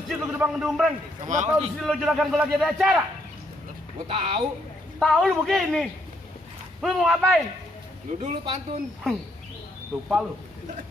masjid lu ke depan gedumbreng. Gak tau di sini lu juragan gue lagi ada acara. Gua tahu. Tahu lu begini. Lu mau ngapain? Lu dulu pantun. Lupa lu.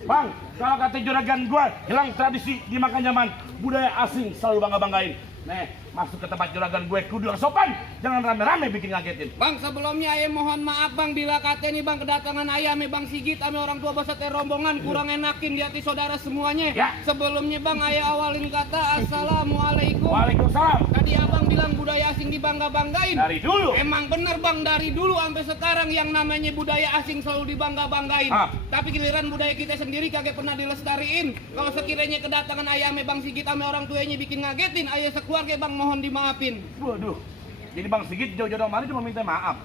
Bang, kalau kata juragan gue hilang tradisi dimakan zaman, budaya asing selalu bangga-banggain. Nih, masuk ke tempat juragan gue kudu yang sopan, jangan rame-rame bikin ngagetin. Bang, sebelumnya ayah mohon maaf bang bila kata nih bang kedatangan ayah ame bang Sigit ame orang tua beserta rombongan kurang enakin di hati saudara semuanya. Ya. Sebelumnya bang ayah awalin kata assalamualaikum. Waalaikumsalam. Tadi abang bilang budaya asing dibangga-banggain. Dari dulu. Emang bener bang, dari dulu sampai sekarang yang namanya budaya asing selalu dibangga-banggain. Tapi giliran budaya kita sendiri kagak pernah dilestariin. Kalau sekiranya kedatangan ayah ame bang Sigit ame orang tuanya bikin ngagetin, ayah sekeluarga bang mohon dimaafin. Waduh. Jadi Bang Sigit jauh-jauh kemarin cuma minta maaf.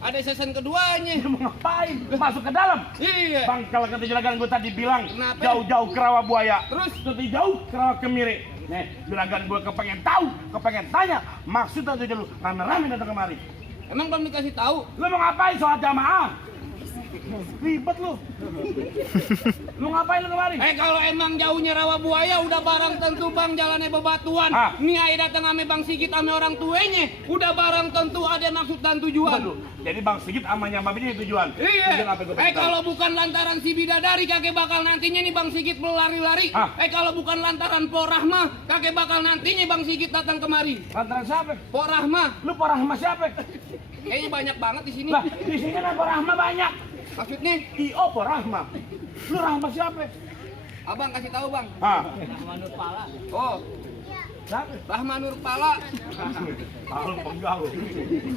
Ada season keduanya. Lu mau ngapain? Masuk ke dalam. Iya. Bang, kalau kata juragan gue tadi bilang Kenapa? jauh-jauh ke rawa buaya. Terus? Terus jauh ke rawa kemiri. Nih, juragan gue kepengen tahu, kepengen tanya maksudnya tuh lu rame-rame datang kemari. Emang belum dikasih tahu? Lu mau ngapain sholat jamaah? Ribet lu. Lu ngapain lu kemari? Kalau emang jauhnya rawa buaya udah barang tentu bang jalannya bebatuan. Nih ayah datang ame bang Sigit ame orang tuanya udah barang tentu ada maksud dan tujuan. Aduh, jadi Bang Sigit ama nyamapinnya tujuan. Iya. Tujuan apa gua pengen tahu? Kalau bukan lantaran si bidadari kakek bakal nantinya nih bang Sigit berlari-lari. Kalau bukan lantaran Po Rahma kakek bakal nantinya bang Sigit datang kemari. Lantaran siapa? Po Rahma. Lu Pak Rahma siapa? Kayaknya banyak banget di sini. Lah, di sini kan Pak Rahma banyak. Maksudnya? I.O. Pak Rahma. Lu Rahma siapa? Abang kasih tahu bang. Rahma Nur Pala. Oh, Siapa? Rahma Nur Pala. Tahu penggal.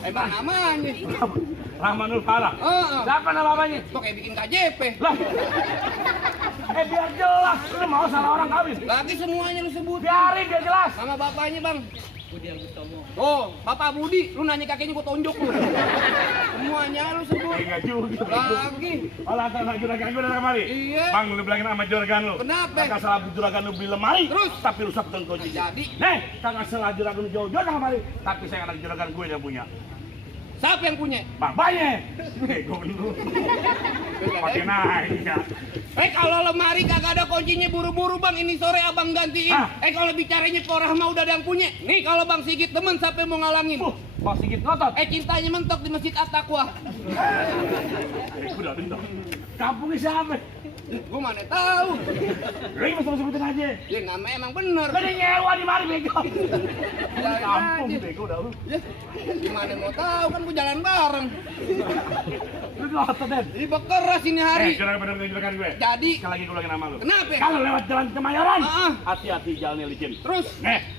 Emang namanya. Rahma Nur Pala. Siapa nama babanya? Kok kayak bikin KJP? Lah. Biar jelas. Lu mau salah orang kawin. Lagi semuanya lu sebut. Biarin biar jelas. Sama bapaknya bang. Budi Agustomo. Oh, Bapak Budi, lu nanya kakeknya gua tonjok lu. Semuanya lu sebut. Enggak juga. Lagi. Oh, lantaran juragan gue datang kemari. Iya. Bang, lu bilangin sama juragan lu. Kenapa? Kagak salah juragan lu beli lemari. Terus? Tapi rusak tuh kunci. Jadi? Nih, kagak salah juragan lu jauh-jauh datang kemari. Tapi saya anak juragan gue yang punya. Siapa yang punya? Bapaknya. Gue dulu. Pakai nanya. Kalau lemari kagak ada kuncinya buru-buru bang, ini sore abang gantiin. Kalau bicaranya Po Rahma udah ada yang punya. Nih kalau bang Sigit temen siapa yang mau ngalangin? Bang Sigit ngotot. Cintanya mentok di Masjid At-Taqwa. Udah bentar. Kampungnya siapa? Gua mana tahu. Lu masih sebutin aja. Ya namanya emang bener. Lu udah nyewa di mari bego. Jalan Kampung aja. bego udah lu. Ya, gimana mau tahu kan gua jalan bareng. Lu ngotot Den. Ini bekeras ini hari. Juragan bener juragan gue. Jadi, Sekali lagi gue lagi nama lu. kenapa? Kalau lewat jalan Kemayoran, Ah. hati-hati jalannya licin. Terus?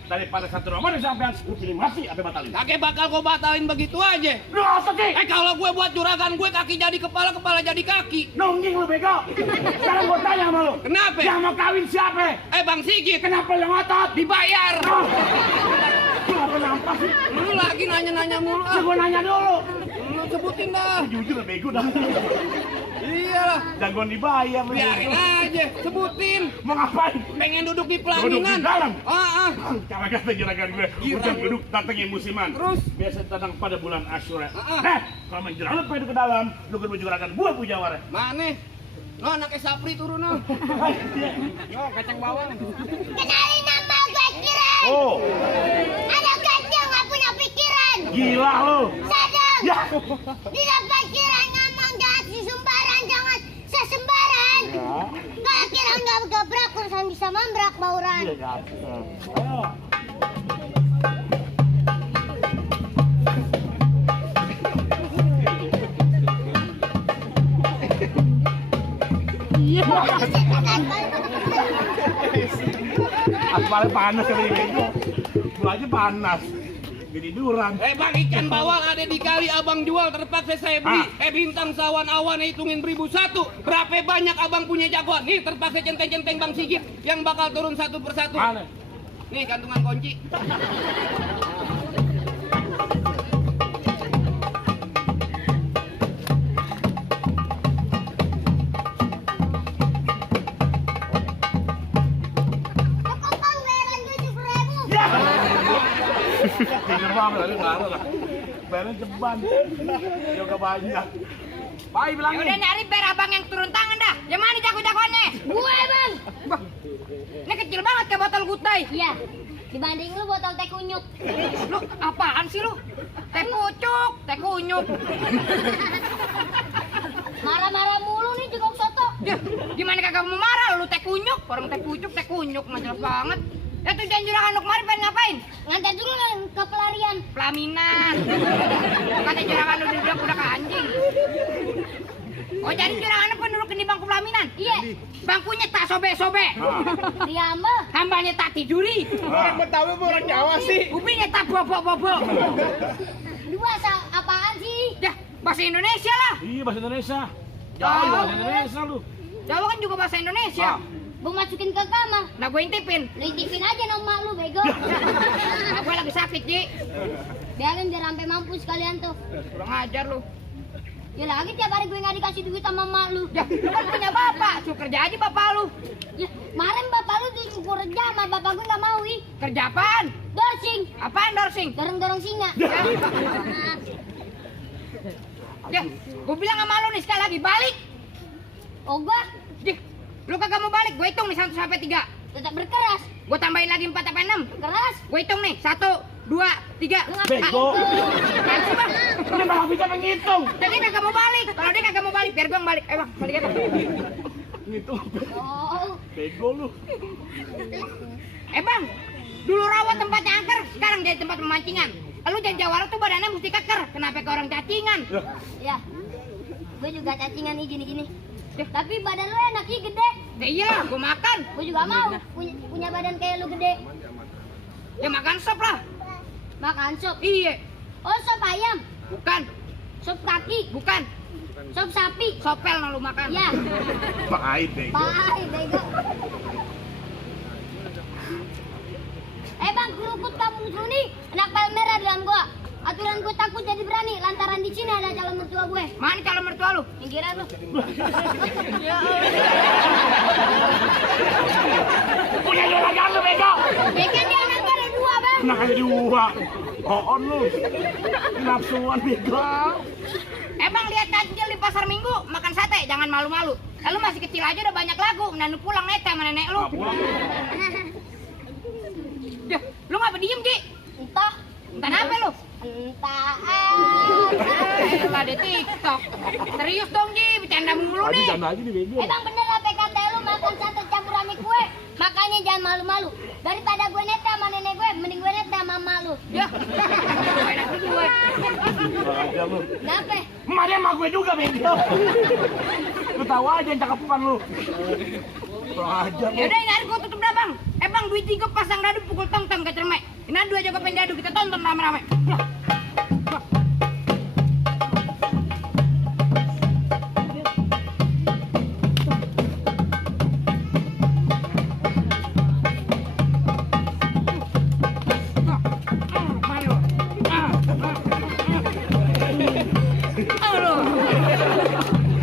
Daripada satu nomor sampean lu pilih masih apa batalin? Kakek bakal gua batalin begitu aja. Lu ngotot sih. Kalau gue buat juragan gue kaki jadi kepala, kepala jadi kaki. Nungging lu bego. Sekarang gue tanya sama lu. Kenapa? Yang mau kawin siapa? Bang Sigit, Kenapa lu ngotot? dibayar. Lu apa nampak sih? Lu lagi nanya-nanya mulu. Gue nanya dulu. Lu sebutin dah. Jujur bego dah. Iyalah, Jagoan dibayar lu. biarin aja. Sebutin. Mau ngapain? Pengen duduk di Duduk pelaminan. di dalam. Iya. Kata juragan gue, ujang duduk datangin musiman. Terus? Biasa datang pada bulan Asyura. Ah. Kalau menjelang lu pengen ke dalam, lu kan juragan gue punya warna. Mana? No, anaknya Sapri turun no. Yo, kacang bawang. Kenalin nama gue Kiran. Oh, Anak kecil nggak punya pikiran. gila lu. Sadar. Ya. Tidak pikiran ngomong jangan sembaran, jangan sesembaran. Kalau Kiran nggak gebrak, urusan bisa membrak bauran. Ayo. Aspalnya panas kali ini. Gua aja panas. Jadi duran. Bang, ikan bawal ada di kali abang jual, terpaksa saya beli. Bintang sawan awan hitungin 1001. Berapa banyak abang punya jagoan? Nih terpaksa centeng-centeng Bang Sigit yang bakal turun satu persatu. Mana? Nih kantungan kunci. Cukup bang, bayaran gue 70.000. Ya. Pinggir banget tadi nggak ada lah. Bayarnya ceban. Juga banyak. Pai Ya bilangin. udah nyari biar abang yang turun tangan dah. Yang mana jago-jagoannya? Gue bang. Bah, ini kecil banget kayak botol gutay. Iya. Dibanding lu botol teh kunyuk. Lu apaan sih lu? Teh pucuk, teh kunyuk. Marah-marah mulu nih juga soto. Ya, gimana kagak mau marah lu teh kunyuk? Orang teh kunyuk mah jelas banget. Ya tuh Juragan lu kemarin pengen ngapain? Ngantar dulu ke pelarian. Pelaminan. Kata Juragan lu dibilang udah ke anjing. Oh jadi Juragan lu pendudukin di bangku pelaminan? Iya. Bangkunya tak sobek-sobek. Dia mah. Hambanya tak tiduri. Orang Betawi apa orang Jawa sih? Ubinya tak bobok-bobok. Lu bahasa apaan sih? Ya, bahasa Indonesia lah. Iya bahasa Indonesia. Jauh bahasa Indonesia lu. Jawa kan juga bahasa Indonesia. Gue masukin ke kamar. Nah gue intipin. Lu intipin aja nama lu bego. Nah, gue lagi sakit, Ji. Biarin biar sampai mampus kalian tuh. Kurang ajar lu. Ya lagi tiap hari gue nggak dikasih duit sama emak lu. Ya, lu kan punya bapak. Suruh kerja aja bapak lu. Ya, kemarin bapak lu disuruh kerja sama bapak gue nggak mau ih. Kerja apaan? Dorsing. Apaan dorsing? Dorong-dorong singa. Ya, gue bilang sama lu nih sekali lagi balik. Oh gua Ji, lu kagak mau balik, gue hitung nih 1 sampai 3. tetap berkeras. Gue tambahin lagi 4 sampai 6. Keras. Gue hitung nih 1, 2, 3. Bego. Bang. Ini bakal bisa menghitung. Jadi kagak mau balik. Kalau dia kagak mau balik, biar gue yang balik. Bang, balik aja. Ngitung. Oh. Bego lu. Bang, dulu rawa tempatnya angker, sekarang jadi tempat pemancingan. Lu jangan jawara tuh badannya mesti keker. Kenapa ke orang cacingan? Ya. Gue juga cacingan nih gini-gini. Ya. Tapi badan lu enaknya gede. Ya iyalah, gue makan. Gue juga mau punya badan kayak lu gede. Ya makan sop lah. Makan sop. Iya. Oh, sop ayam. Bukan, Sop kaki. bukan. Sop sapi. Sopel nah lu makan. Ya. Pahit bego. Bye, bego. Bang, keruput kampung Suni, anak palmera dalam gua. Aturan gue takut jadi berani, lantaran di sini ada calon mertua gue. Mana calon mertua lu? Pinggiran lu. Punya juragan lu bego. Ya kan dia anak ada 2, Bang. Nah ada 2. Hoon lu. Nafsuan bego. Emang lihat kancil di pasar Minggu makan sate, jangan malu-malu. Lu masih kecil aja udah banyak lagu, nanti pulang nete sama nenek lu. Dah, lu ngapa diem, Ji? Entah. Entah apa lu? Entah. Lah di TikTok. Serius dong, Ji, bercanda mulu Tadi nih. jangan lagi nih bego. Bang, bener apa kata lu makan sate campur ame kue? Makanya jangan malu-malu. Daripada gue neta sama nenek gue, mending gue neta sama emak lu. Ya. Enak gue. Aja lu. Kenapa? Emaknya emak gue juga bego. Lu tahu aja yang cakep bukan lu. Aja lu. Yaudah, ini hari gua tutup dah, Bang. Bang, duit 3 pasang dadu pukul tong-tong ke cermek. Ini 2 jago pengen dadu, kita tonton rame-rame. Dah.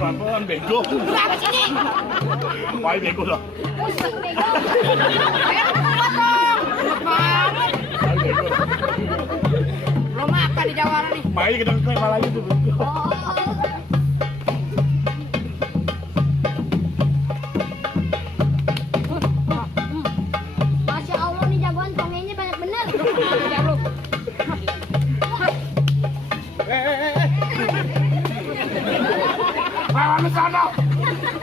Pelan-pelan bego. Berapa sih, Ji? Pai bego dah. Pusing bego. Ayo, potong. Banget. Pai bego. Lo makan di Jawara nih. Pai kita kayak malah gitu bego. Oh. Masya Allah nih jagoan tongenya banyak bener. Ya, lu. Lawan lu sana.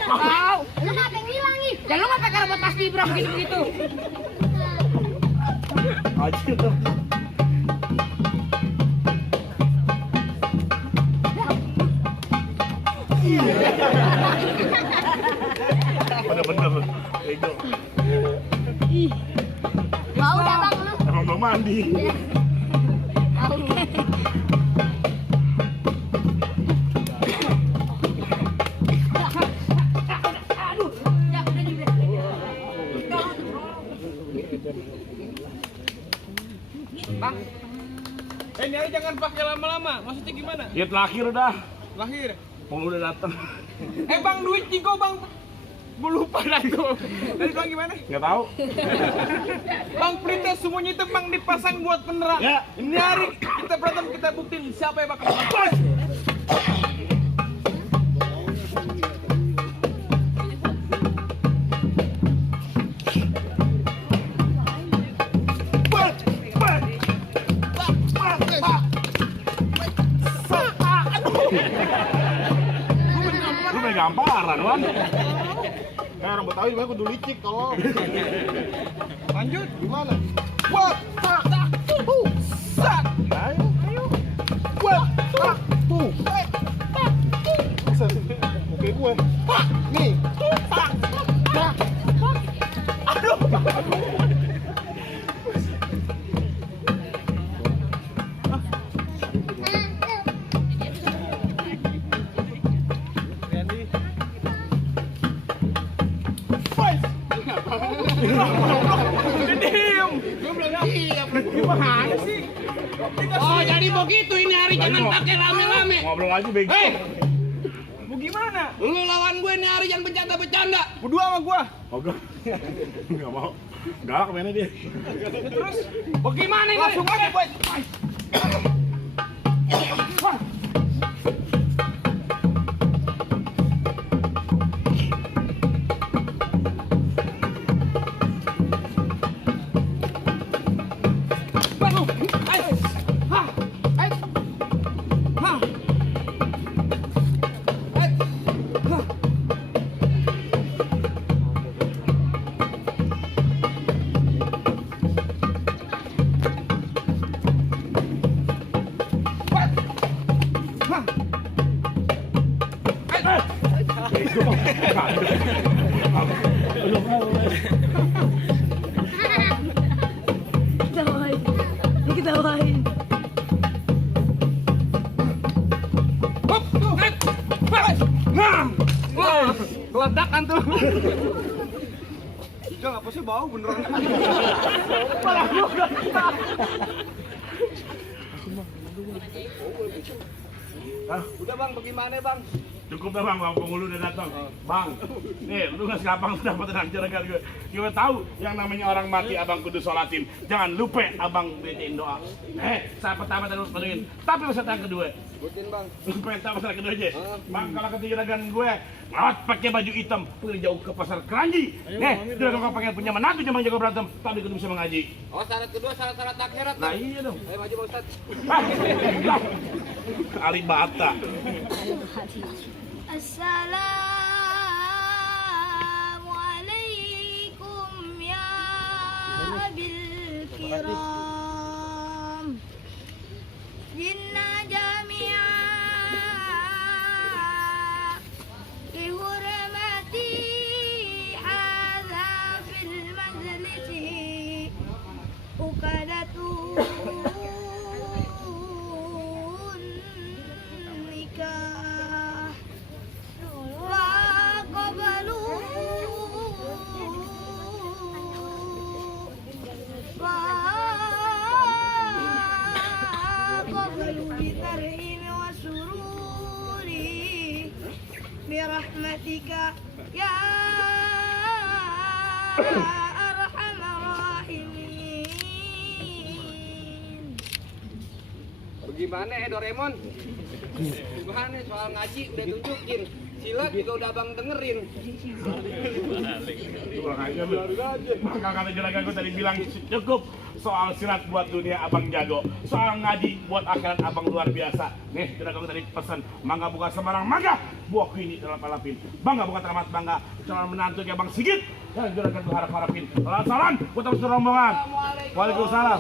Tahu. Lu ngapain ngilang nih? Ya lu ngapa kalau buat tas Ibram gitu-gitu? Aja lu. Bener-bener lu. Bego. Mau dah bang lu. Emang belum mandi. Mau. Aduh, ya udah nih. Bang, Ini aja jangan pakai lama-lama. Maksudnya gimana? Ya terakhir udah. Lahir. Mau udah datang. Bang, duit Ciko, Bang. Gue lupa dah tuh. Tadi Bang gimana? Nggak tahu. Bang, perintah semuanya itu Bang dipasang buat penerang. Ya. Ini hari kita berantem, kita buktiin siapa yang bakal menang. Lu main gamparan, Wan. Orang Betawi gimana kudu licik kalau. Lanjut. Gimana? Wah, tak, sak. Ayo. Wah, tak, Oke gue. Nih. Tak. Aduh. Oh, jadi begitu ini hari, jangan pakai rame-rame. Ngobrol aja bego. Hei, Mau gimana? lu lawan gue nih hari, jangan bercanda-bercanda. Berdua sama gua. Ngobrol. Enggak mau. Galak mainnya dia. Terus Bagaimana ini? langsung aja, boy. Ledakan tuh. Jangan apa sih bau beneran. Udah bang, bagaimana bang? Cukup dah bang, penghulu udah datang. Bang, nih lu nggak gampang dapat juragan gue. Gue tahu yang namanya orang mati abang kudu sholatin. Jangan lupa abang bacain doa. Saat pertama tadi lu penuhin. Tapi peserta yang kedua. Butin bang. Peserta peserta kedua aja. Bang, kalau kata juragan gue, ngelot pakai baju hitam, pergi jauh ke pasar Keranji. Juragan kau pengen punya menantu cuma jago berantem, tapi kudu bisa mengaji. Oh, syarat kedua syarat akhirat. Nah iya dong. Ayo maju Pak Ustad. Alibata. Assalamualaikum ya abil kiram. Jinna jami'a bihurmati hadha fil majlisi ukadatun nikah wa qabalu bitarhin wa sururi birahmatika ya arhamar rahimin. Bagaimana Doraemon? Gimana soal ngaji udah tunjukin, silat juga udah abang dengerin. Kurang aja lu. Maka kata juragan gue tadi bilang cukup. Soal silat buat dunia abang jago, soal ngaji buat akhirat abang luar biasa. Nih juragan gue tadi pesan, mangga bukan sembarang mangga, buah ini dalam alapin. Bangga bukan teramat bangga, calon menantu kayak Bang Sigit. Dan juragan gue harap-harapin. Salam buat teman rombongan. Waalaikumsalam.